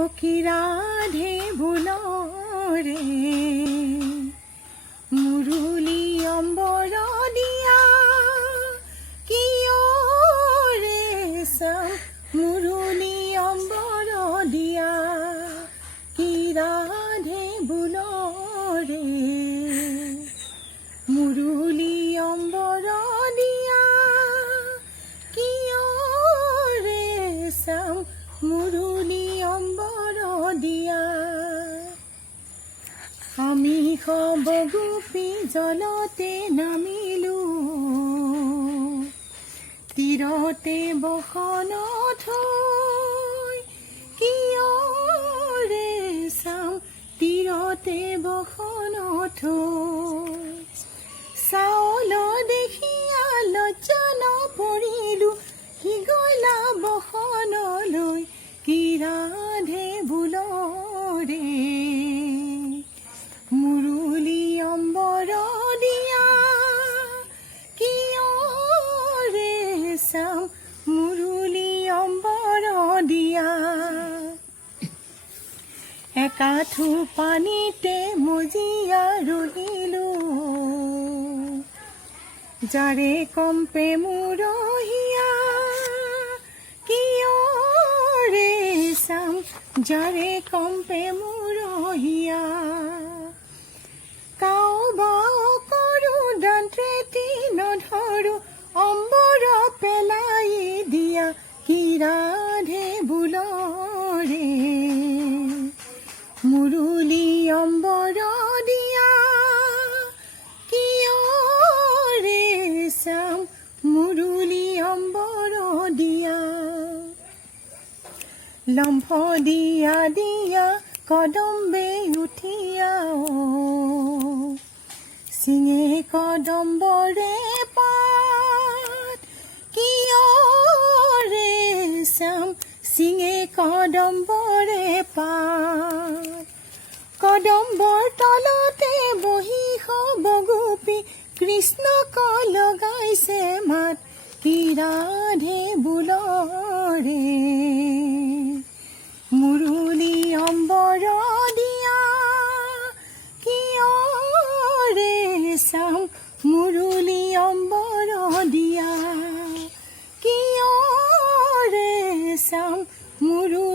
ओ की राधे बुलरे मुरुली अम्बर दिया कियो रे सम मुरुली अम्बर दिया की राधे बुलरे मुरुली अम्बर दिया कियो रे सम मुरुली अम्बर दिया আমি সবগোপী জলতে নামিলো তীৰতে বসন থৈ কিয় ৰে চাম তীৰতে বসন থৈ চাউল দেখিয়া লজ্জা নপৰিলো কি গলা বসনলৈ কি ৰাধে বুলৰে মুৰুলি অম্বৰ দিয়া কিয় ৰে চাম মুৰুলি অম্বৰ দিয়া একাঠু পানীতে মজিয়া ৰহিলো যাৰে কম্পে মুৰহিয়া কিয় ৰে চাম যাৰে কম্পে মুৰহিয়া কাউবাকৰো দান্ত্ৰেতি নধৰো অম্বৰ পেলাই দিয়া কি ৰাধে বুলৰে মুৰুলি অম্বৰ দিয়া কিয় ৰে চাম মুৰুলি অম্বৰ দিয়া লম্ফ দিয়া দিয়া কদম্বে উঠিয়া সিঙে কদম্বৰে পাত কিয় ৰে চাম সিঙে কদম্বৰে পাত কদম্বৰ তলতে বহি সবগোপী কৃষ্ণক লগাইছে মাত কি ৰাধে বুলৰে মুৰুলি অম্বৰ দিয়া কিয় ৰে চাম মুৰুলি অম্বৰ দিয়া কিয় ৰে চাম মুৰুলি